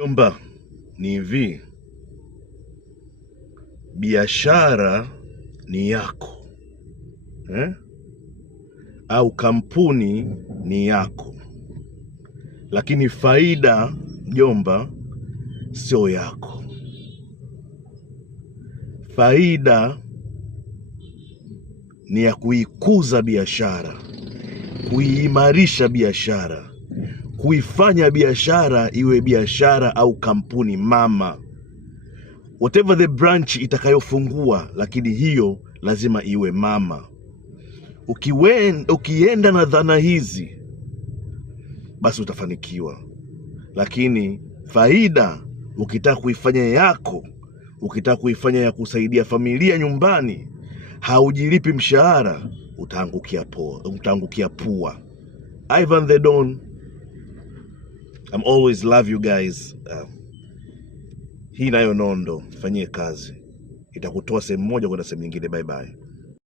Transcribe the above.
Jomba, ni hivi, biashara ni yako au kampuni ni yako, lakini faida jomba sio yako. Faida ni ya kuikuza biashara, kuimarisha biashara, kuifanya biashara iwe biashara au kampuni mama, whatever the branch itakayofungua, lakini hiyo lazima iwe mama. Ukienda na dhana hizi, basi utafanikiwa. Lakini faida ukitaka kuifanya yako, ukitaka kuifanya ya kusaidia familia nyumbani, haujilipi mshahara, utaangukia pua. Ivan the Don, I'm always love you guys. Hii nayo nondo, fanyie kazi, itakutoa sehemu moja kwenda sehemu nyingine. Bye bye.